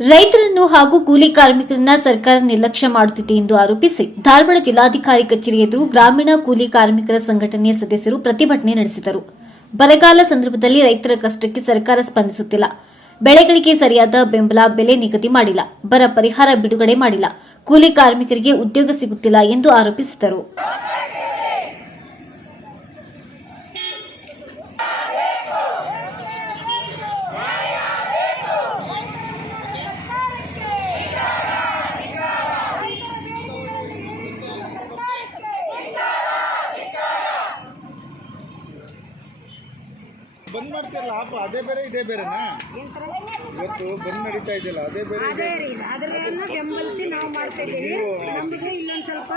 ರೈತರನ್ನು ಹಾಗೂ ಕೂಲಿ ಕಾರ್ಮಿಕರನ್ನ ಸರ್ಕಾರ ನಿರ್ಲಕ್ಷ್ಯ ಮಾಡುತ್ತಿದೆ ಎಂದು ಆರೋಪಿಸಿ ಧಾರವಾಡ ಜಿಲ್ಲಾಧಿಕಾರಿ ಕಚೇರಿ ಎದುರು ಗ್ರಾಮೀಣ ಕೂಲಿ ಕಾರ್ಮಿಕರ ಸಂಘಟನೆಯ ಸದಸ್ಯರು ಪ್ರತಿಭಟನೆ ನಡೆಸಿದರು. ಬರಗಾಲ ಸಂದರ್ಭದಲ್ಲಿ ರೈತರ ಕಷ್ಟಕ್ಕೆ ಸರ್ಕಾರ ಸ್ಪಂದಿಸುತ್ತಿಲ್ಲ. ಬೆಳೆಗಳಿಗೆ ಸರಿಯಾದ ಬೆಂಬಲ, ಬೆಲೆ ನಿಗದಿ ಮಾಡಿಲ್ಲ. ಬರ ಪರಿಹಾರ ಬಿಡುಗಡೆ ಮಾಡಿಲ್ಲ. ಕೂಲಿ ಕಾರ್ಮಿಕರಿಗೆ ಉದ್ಯೋಗ ಸಿಗುತ್ತಿಲ್ಲ ಎಂದು ಆರೋಪಿಸಿದರು. ಬಂದ್ ಮಾಡ್ತಿರಲ್ಲ ಆಪ ಅದೇ ಬೇರೆ ಇದೇ ಬೇರೆನಾ? ಇವತ್ತು ಬಂದ್ ನಡೀತಾ ಇದೆಯಲ್ಲ ಅದೇ ಬೇರೆ ಅದೇ ರೀ ಅದನ್ನ ಬೆಂಬಲಿಸಿ ನಾವು ಮಾಡ್ತಾ ಇದ್ದೀವಿ. ನಮಗೆ ಇಲ್ಲೊಂದು ಸ್ವಲ್ಪ